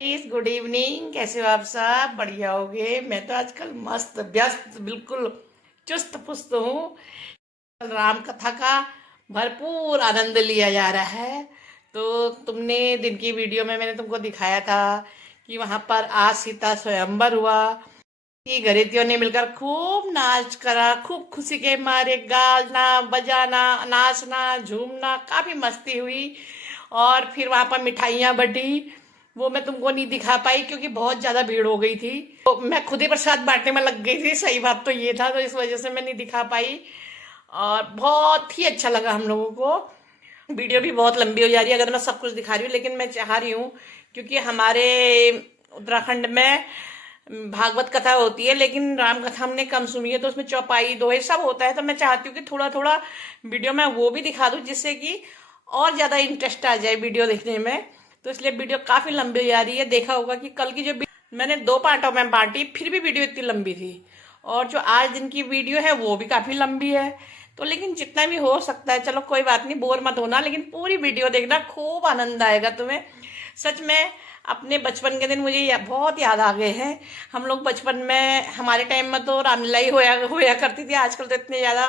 Good evening. कैसे हो आप सब? बढ़िया होगे। मैं तो आजकल मस्त व्यस्त बिल्कुल चुस्त पुस्त हूँ। कल राम कथा का भरपूर आनंद लिया जा रहा है। तो तुमने दिन की वीडियो में मैंने तुमको दिखाया था कि वहां पर आज सीता स्वयंवर हुआ कि घरेतियों ने मिलकर खूब नाच करा, खूब खुशी के मारे गाना बजाना नाचना झूमना, काफी मस्ती हुई। और फिर वहां पर मिठाइयाँ बटी। वो मैं तुमको नहीं दिखा पाई क्योंकि बहुत ज्यादा भीड़ हो गई थी, तो मैं खुद ही प्रसाद बांटने में लग गई थी। सही बात तो ये था, तो इस वजह से मैं नहीं दिखा पाई। और बहुत ही अच्छा लगा हम लोगों को। वीडियो भी बहुत लंबी हो जा रही है अगर मैं सब कुछ दिखा रही हूँ, लेकिन मैं चाह रही हूँ क्योंकि हमारे उत्तराखंड में भागवत कथा होती है, लेकिन राम कथा हमने कम सुनी है, तो उसमें चौपाई दोहे सब होता है। तो मैं चाहती हूँ कि थोड़ा थोड़ा वीडियो में वो भी दिखा दूँ, जिससे कि और ज्यादा इंटरेस्ट आ जाए वीडियो देखने में। तो इसलिए वीडियो काफी लंबी हो जा रही है। देखा होगा कि कल की जो मैंने दो पार्टों में बांटी, फिर भी वीडियो इतनी लंबी थी। और जो आज दिन की वीडियो है वो भी काफी लंबी है। तो लेकिन जितना भी हो सकता है, चलो कोई बात नहीं, बोर मत होना, लेकिन पूरी वीडियो देखना, खूब आनंद आएगा तुम्हें। सच में अपने बचपन के दिन मुझे बहुत याद आ गए हैं। हम लोग बचपन में, हमारे टाइम में तो रामलीला ही होया होया करती थी। आजकल तो इतने ज्यादा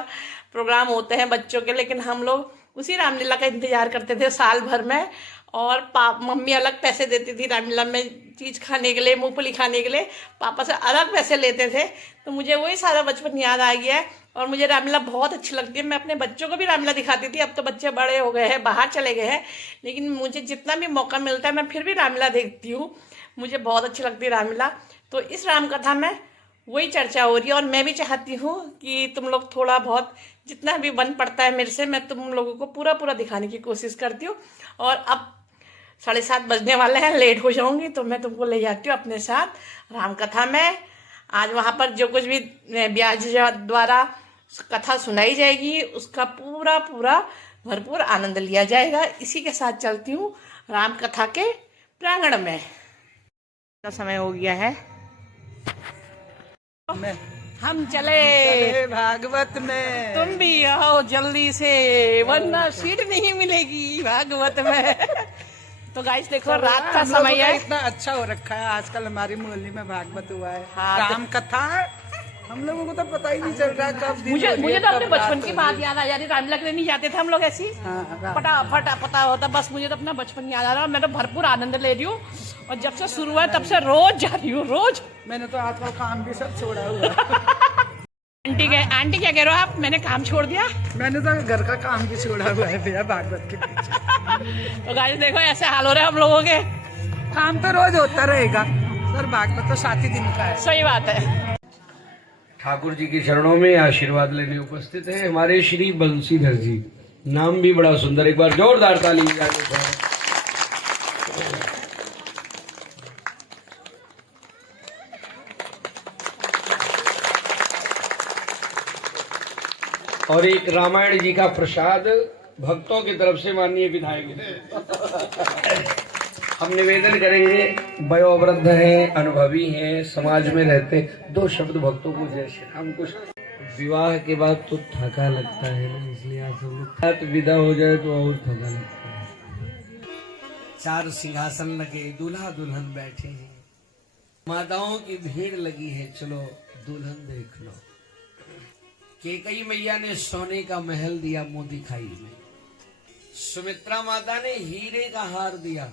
प्रोग्राम होते हैं बच्चों के, लेकिन हम लोग उसी रामलीला का इंतजार करते थे साल भर में। और मम्मी अलग पैसे देती थी रामलीला में चीज खाने के लिए, मूंगफली खाने के लिए पापा से अलग पैसे लेते थे। तो मुझे वही सारा बचपन याद आ गया है। और मुझे रामलीला बहुत अच्छी लगती है। मैं अपने बच्चों को भी रामलीला दिखाती थी। अब तो बच्चे बड़े हो गए हैं, बाहर चले गए हैं, लेकिन मुझे जितना भी मौका मिलता है मैं फिर भी रामलीला देखती हूँ। मुझे बहुत अच्छी लगती है रामलीला। तो इस राम कथा में वही चर्चा हो रही है, और मैं भी चाहती हूँ कि तुम लोग थोड़ा बहुत जितना भी बन पड़ता है मेरे से, मैं तुम लोगों को पूरा पूरा दिखाने की कोशिश करती हूँ। और अब 7:30 बजने वाले हैं, लेट हो जाऊंगी, तो मैं तुमको ले जाती हूँ अपने साथ राम कथा में। आज वहां पर जो कुछ भी व्यास जी द्वारा कथा सुनाई जाएगी, उसका पूरा पूरा भरपूर आनंद लिया जाएगा। इसी के साथ चलती हूँ राम कथा के प्रांगण में। का समय हो गया है, में हम चले भागवत में। तुम भी आओ जल्दी से, वरना सीट नहीं मिलेगी भागवत में। तो गाइस देखो, रात का समय है। इतना अच्छा हो रखा है आजकल, हमारी मोहल्ली में भागवत हुआ है। हाँ, राम कथा हम लोगों को तो पता ही नहीं चल रहा कब दिन मुझे हो रही मुझे है, तो अपने कब बचपन रात की हो बात रही है। याद आ जा रही। रामलीला के लिए नहीं जाते थे हम लोग ऐसी हाँ, फटाफट पता होता। बस मुझे तो अपना बचपन याद आ रहा है, और मैं तो भरपूर आनंद ले रही हूँ। और जब से शुरू हुआ है तब से रोज जा रही हूँ, रोज। मैंने तो आजकल काम भी सब छोड़ा हुआ है। आंटी क्या कह रहे हो आप? मैंने काम छोड़ दिया? मैंने तो घर का काम भी छोड़ा हुआ है भैया भागवत के पीछे। तो गाइस देखो, ऐसे हाल हो रहे हैं हम लोगों के। काम तो रोज होता रहेगा सर, भागवत तो 7 ही दिन का है। सही बात है। ठाकुर जी के चरणों में आशीर्वाद लेने उपस्थित है हमारे श्री बंसीधर जी। नाम भी बड़ा सुंदर, एक बार जोरदार ताली बजाइए। और एक रामायण जी का प्रसाद भक्तों की तरफ से माननीय विधायक। हम निवेदन करेंगे, वयोवृद्ध है, अनुभवी है, समाज में रहते, 2 शब्द भक्तों को जय श्री राम। कुछ विवाह के बाद तो थका लगता है ना, इसलिए आप सब लोग विदा हो जाए तो और थका लगता है। 4 सिंहासन लगे, दूल्हा दुल्हन बैठे हैं, माताओं की भीड़ लगी है, चलो दुल्हन देख लो। केकई मैया ने सोने का महल दिया मोदी खाई में, सुमित्रा माता ने हीरे का हार दिया।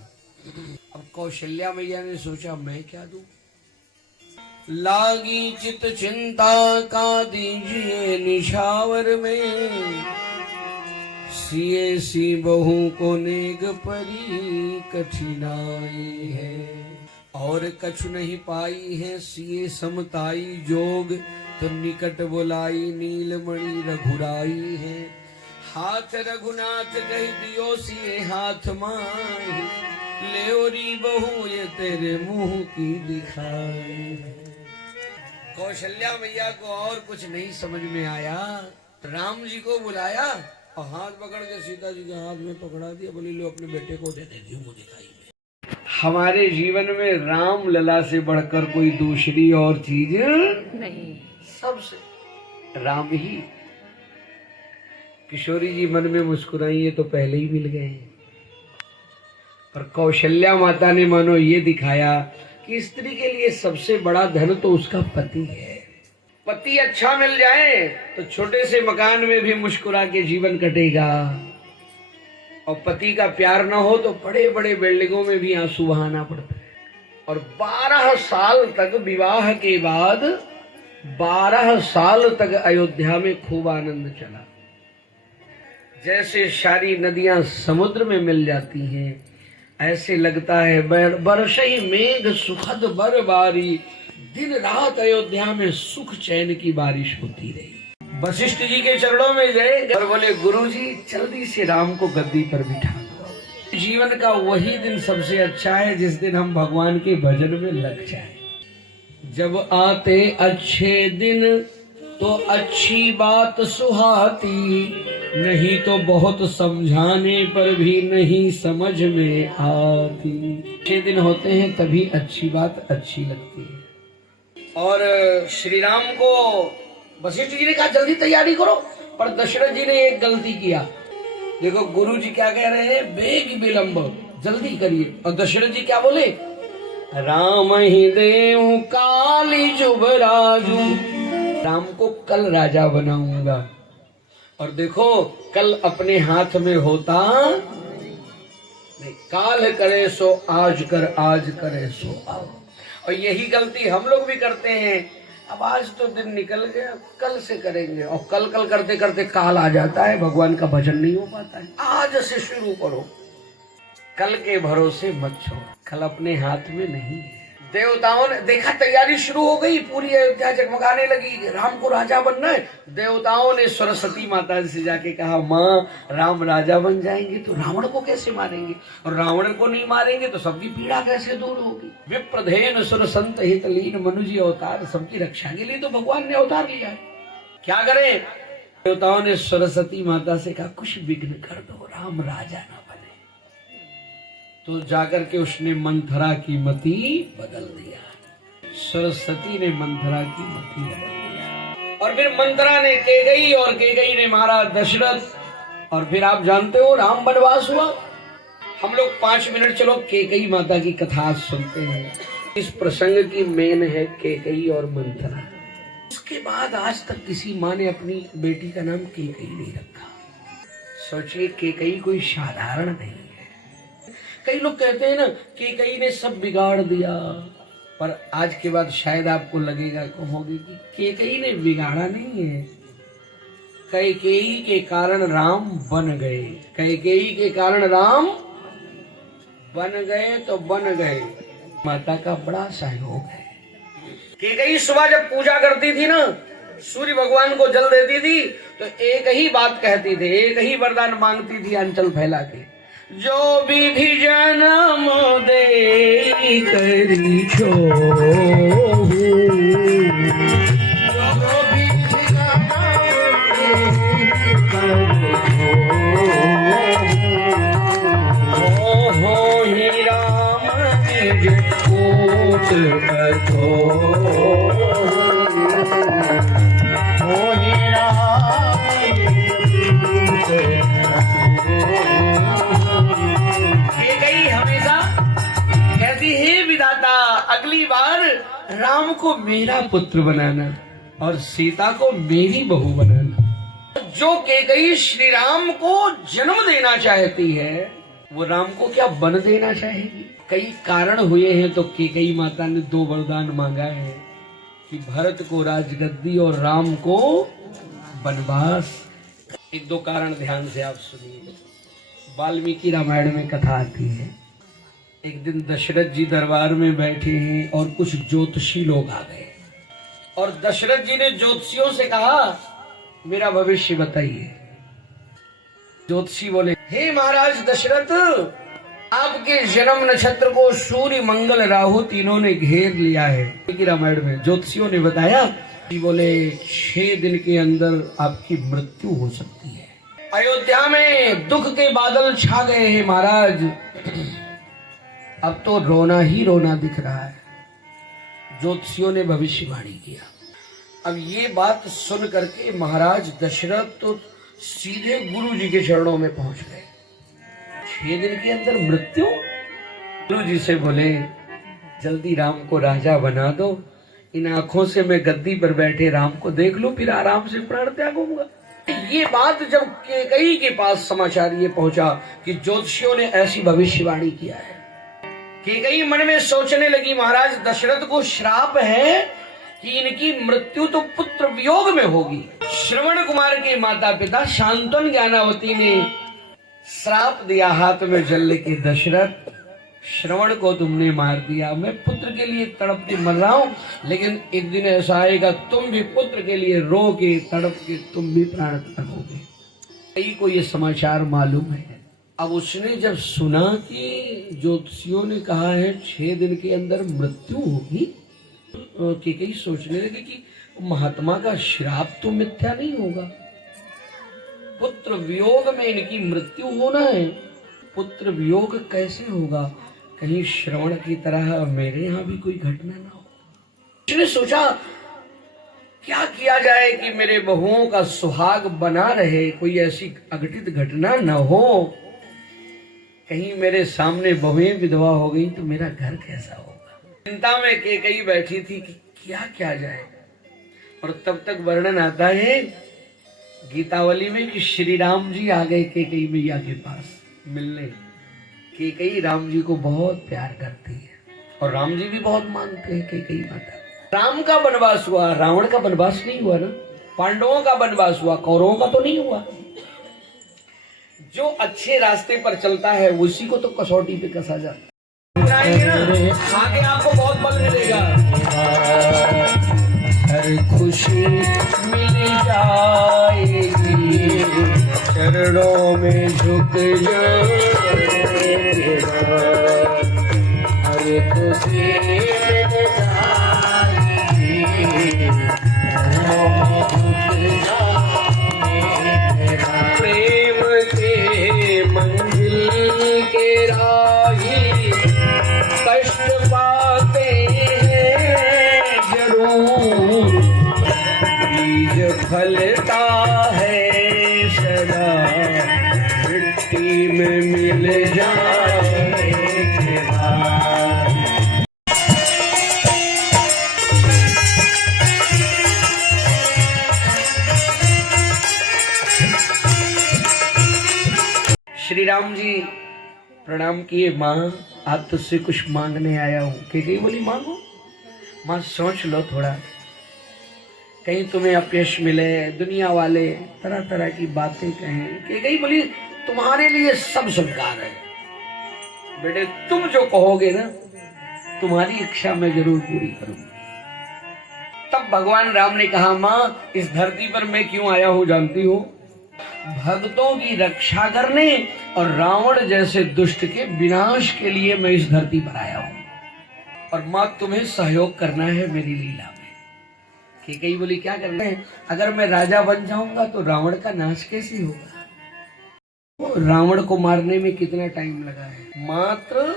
अब कौशल्या मैया ने सोचा मैं क्या दूं। लागी चित चिंता का दीजिए निशावर में, सिए सी बहू को नेग परी कठिनाई है। और कछु नहीं पाई है सिए समताई जोग, तो निकट बुलाई नीलमणि रघुराई है। हाथ रघुनाथ कह दियो सिए हाथ माही, लेओरी बहू ये तेरे मुंह की दिखाई। कौशल्या मैया को और कुछ नहीं समझ में आया, राम जी को बुलाया और हाथ पकड़ के सीता जी के हाथ में पकड़ा दिया, बोली लो अपने बेटे को दे देती हूँ दिखाई में। हमारे जीवन में राम लला से बढ़कर कोई दूसरी और चीज नहीं, सबसे राम ही। किशोरी जी मन में मुस्कुराई, ये तो पहले ही मिल गए हैं। और कौशल्या माता ने मानो ये दिखाया कि स्त्री के लिए सबसे बड़ा धन तो उसका पति है। पति अच्छा मिल जाए तो छोटे से मकान में भी मुस्कुरा के जीवन कटेगा, और पति का प्यार ना हो तो बड़े बड़े बिल्डिंगों में भी आंसू बहाना पड़ता है। और 12 साल तक विवाह के बाद 12 साल तक अयोध्या में खूब आनंद चला। जैसे सारी नदियां समुद्र में मिल जाती हैं, ऐसे लगता है बरसई मेघ सुखद बरबारी, दिन रात अयोध्या में सुख चैन की बारिश होती रही। वशिष्ठ जी के चरणों में गए और बोले, गुरुजी जल्दी से राम को गद्दी पर बिठा दो। जीवन का वही दिन सबसे अच्छा है जिस दिन हम भगवान के भजन में लग जाएं। जब आते अच्छे दिन तो अच्छी बात सुहाती, नहीं तो बहुत समझाने पर भी नहीं समझ में आती। अच्छे दिन होते हैं तभी अच्छी बात अच्छी लगती है। और श्री राम को वशिष्ठ जी ने कहा जल्दी तैयारी करो, पर दशरथ जी ने एक गलती किया। देखो गुरु जी क्या कह रहे हैं, बेग विलंब, जल्दी करिए। और दशरथ जी क्या बोले, राम ही देव काली जुबराजू, राम को कल राजा बनाऊंगा। और देखो कल अपने हाथ में होता नहीं, काल करे सो आज कर, आज करे सो आओ। और यही गलती हम लोग भी करते हैं। अब आज तो दिन निकल गया, कल से करेंगे, और कल कल करते करते काल आ जाता है, भगवान का भजन नहीं हो पाता है। आज से शुरू करो, कल के भरोसे मत छोड़ो, कल अपने हाथ में नहीं है। देवताओं ने देखा तैयारी शुरू हो गई, पूरी अयोध्या जगमगाने लगी, राम को राजा बनना है। देवताओं ने सरस्वती माता से जाके कहा, माँ राम राजा बन जाएंगे तो रावण को कैसे मारेंगे, और रावण को नहीं मारेंगे तो सबकी पीड़ा कैसे दूर होगी। विप्रधेन सुर संत हित लीन मनुजी अवतार, सबकी रक्षा के लिए तो भगवान ने अवतार लिया है, क्या करें। देवताओं ने सरस्वती माता से कहा, कुछ विघ्न कर दो, राम राजा न बने। तो जाकर के उसने मंथरा की मति बदल दिया। सरस्वती ने मंथरा की मति बदल दिया, और फिर मंथरा ने केकई, और केकई ने मारा दशरथ। और फिर आप जानते हो राम वनवास हुआ। हम लोग 5 मिनट चलो केकई माता की कथा सुनते हैं। इस प्रसंग की मेन है केकई और मंथरा। उसके बाद आज तक किसी माँ ने अपनी बेटी का नाम केकई नहीं रखा। सोचिए केकई कोई साधारण नहीं है। कई लोग कहते हैं ना केकई ने सब बिगाड़ दिया, पर आज के बाद शायद आपको लगेगा कहोगे कि केकई ने बिगाड़ा नहीं है, कैकेयी के कारण राम बन गए। कैकेयी के कारण राम बन गए तो बन गए, माता का बड़ा सहयोग है। केकई सुबह जब पूजा करती थी ना, सूर्य भगवान को जल देती थी, तो एक ही बात कहती थी, एक ही वरदान मांगती थी अंचल फैला के, जो विधि जन्म दे करी छो, जो विधि जन्म दे करी छो, हो ही राम निज पूत कथो, हो ही राम निज हमेशा कहती है, विधाता अगली बार राम को मेरा पुत्र बनाना और सीता को मेरी बहू बनाना। जो केकई श्री राम को जन्म देना चाहती है, वो राम को क्या बन देना चाहेगी। कई कारण हुए हैं, तो केकई माता ने 2 वरदान मांगा है कि भरत को राजगद्दी और राम को वनवास। 1-2 कारण ध्यान से आप सुनिए। वाल्मीकि रामायण में कथा आती है, एक दिन दशरथ जी दरबार में बैठे हैं और कुछ ज्योतिषी लोग आ गए, और दशरथ जी ने ज्योतिषियों से कहा, मेरा भविष्य बताइए। ज्योतिषी बोले, हे महाराज दशरथ, आपके जन्म नक्षत्र को सूर्य मंगल राहु तीनों ने घेर लिया है। रामायण में ज्योतिषियों ने बताया, बोले 6 दिन के अंदर आपकी मृत्यु हो सकती है। अयोध्या में दुख के बादल छा गए हैं महाराज, अब तो रोना ही रोना दिख रहा है। ज्योतिषियों ने भविष्यवाणी किया। अब ये बात सुन करके महाराज दशरथ तो सीधे गुरु जी के चरणों में पहुंच गए। 6 दिन के अंदर मृत्यु, गुरु जी से बोले जल्दी राम को राजा बना दो, इन आंखों से मैं गद्दी पर बैठे राम को देख लूं, फिर आराम से प्राण त्यागूंगा। ये बात जब कैकेयी के पास समाचार ये पहुंचा कि ज्योतिषियों ने ऐसी भविष्यवाणी किया है, कैकेयी मन में सोचने लगी महाराज दशरथ को श्राप है कि इनकी मृत्यु तो पुत्र वियोग में होगी। श्रवण कुमार के माता पिता शांतनु ज्ञानावती ने श्राप दिया हाथ में जल लेके, दशरथ श्रवण को तुमने मार दिया, मैं पुत्र के लिए तड़प के मर रहा हूं, लेकिन एक दिन ऐसा आएगा तुम भी पुत्र के लिए रो के तड़प के तुम भी प्राण त्यागोगे। कई को ये समाचार मालूम है। अब उसने जब सुना कि ज्योतिषियों ने कहा है 6 दिन के अंदर मृत्यु होगी, कैकेयी सोचने लगी कि महात्मा का श्राप तो मिथ्या नहीं होगा, पुत्र वियोग में इनकी मृत्यु होना है, पुत्र वियोग कैसे होगा, कहीं श्रवण की तरह मेरे यहाँ भी कोई घटना ना हो। उसने सोचा क्या किया जाए कि मेरे बहुओं का सुहाग बना रहे, कोई ऐसी अघटित घटना न हो, कहीं मेरे सामने बहुएं विधवा हो गई तो मेरा घर कैसा होगा। चिंता में कैकेयी बैठी थी कि क्या किया जाए। और तब तक वर्णन आता है गीतावली में कि श्री राम जी आ गए कैकेयी मैया के पास मिलने। कैकेयी राम जी को बहुत प्यार करती है और राम जी भी बहुत मानते हैं कैकेयी माता। राम का वनवास हुआ, रावण का वनवास नहीं हुआ ना, पांडवों का वनवास हुआ, कौरवों का तो नहीं हुआ। जो अच्छे रास्ते पर चलता है उसी को तो कसौटी पे कसा जाता है। आगे आपको बहुत बल मिलेगा, हर खुशी मिल जाएगी, चरणों में झुक जाएगी, हर खुशी मिल जाएगी, चरणों में झुक जाएगी। प्रेम के मंजिल के राही कष्ट पाते हैं जरूर, बीज फलता है सदा, मिट्टी में मिल जाए के बाद। श्री राम जी प्रणाम किए, माँ आज तुझसे कुछ मांगने आया हूँ। कैकेयी बोली मांगो। माँ सोच लो थोड़ा, कहीं तुम्हें अपयश मिले, दुनिया वाले तरह तरह की बातें कहें। कैकेयी बोली तुम्हारे लिए सब स्वीकार है बेटे, तुम जो कहोगे ना तुम्हारी इच्छा मैं जरूर पूरी करूंगी। तब भगवान राम ने कहा माँ इस धरती पर मैं क्यों आया हूँ जानती हो? भक्तों की रक्षा करने और रावण जैसे दुष्ट के विनाश के लिए मैं इस धरती पर आया हूं, और मां तुम्हें सहयोग करना है मेरी लीला में। कैकेयी बोली क्या करना है? अगर मैं राजा बन जाऊंगा तो रावण का नाश कैसे होगा? रावण को मारने में कितना टाइम लगा है? मात्र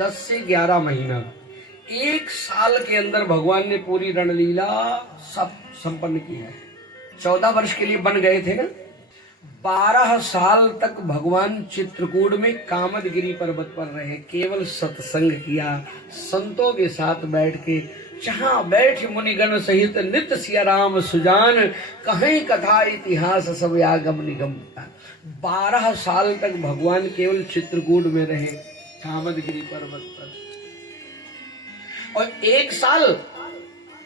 10 से 11 महीना, 1 साल के अंदर भगवान ने पूरी रणलीला सब संपन्न किया है। 14 वर्ष के लिए बन गए थे ना, 12 साल तक भगवान चित्रकूट में कामदगिरी पर्वत पर रहे, केवल सत्संग किया, संतों के साथ बैठ के, जहां बैठ मुनिगण सहित नित्य सिया राम सुजान, कहीं कथा इतिहास सब आगम निगम। 12 साल तक भगवान केवल चित्रकूट में रहे कामदगिरी पर्वत पर, और 1 साल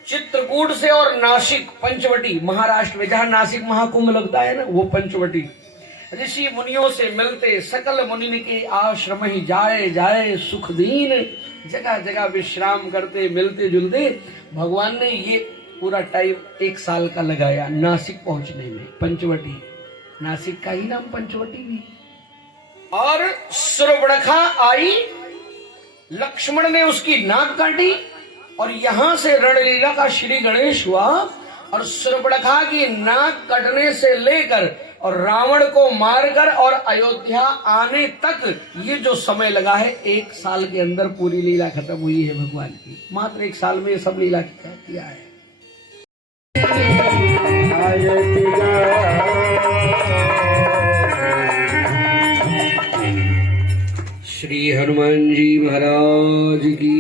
चित्रकूट से और नासिक पंचवटी महाराष्ट्र में, जहां नासिक महाकुंभ लगता है ना, वो पंचवटी, ऋषि मुनियों से मिलते, सकल मुनि के आश्रम ही जाए जाए सुख दीन, जगह जगह विश्राम करते, मिलते जुलते। भगवान ने ये पूरा टाइम 1 साल का लगाया नासिक पहुंचने में। पंचवटी, नासिक का ही नाम पंचवटी भी। और सुरबड़खा आई, लक्ष्मण ने उसकी नाक काटी, और यहां से रणलीला का श्री गणेश हुआ, और सुरबड़खा की नाक कटने से लेकर और रावण को मारकर और अयोध्या आने तक ये जो समय लगा है, 1 साल के अंदर पूरी लीला खत्म हुई है भगवान की। मात्र 1 साल में ये सब लीला किया है। श्री हनुमान जी महाराज की,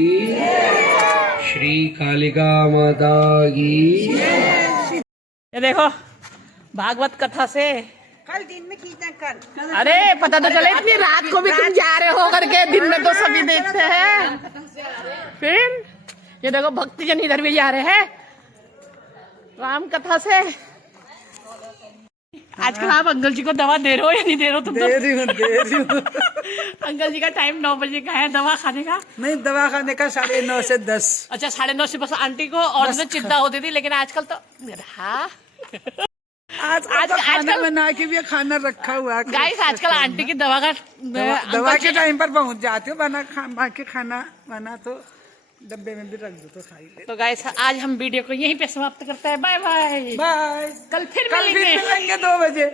श्री कालिका माता की। ये देखो भागवत कथा से कल दिन में खींचना कल। अरे पता तो चले इतनी रात को भी तुम जा रहे हो करके, दिन में तो सभी देखते हैं। फिर ये देखो भक्तजन इधर भी जा रहे हैं राम कथा से। आजकल आप अंकल जी को दवा दे रहे हो या नहीं दे रहे हो तुम? दे रही हूँ। अंकल जी का टाइम 9 बजे का है दवा खाने का। नहीं, दवा खाने का 9:30 से 10। अच्छा 9:30 से बस आंटी को और से चिंता होती थी, लेकिन आजकल तो हाँ खाना बना के भी खाना रखा हुआ है। गाइस आजकल आंटी की दवा का दवा के टाइम पर पहुंच जाती हो, बाकी खाना बना तो डब्बे में भी रख दो तो खा ही ले। तो गाइस आज हम वीडियो को यहीं पे समाप्त करते हैं। Bye bye. बाय। कल फिर कल मिलेंगे। फिर मिलेंगे 2 बजे।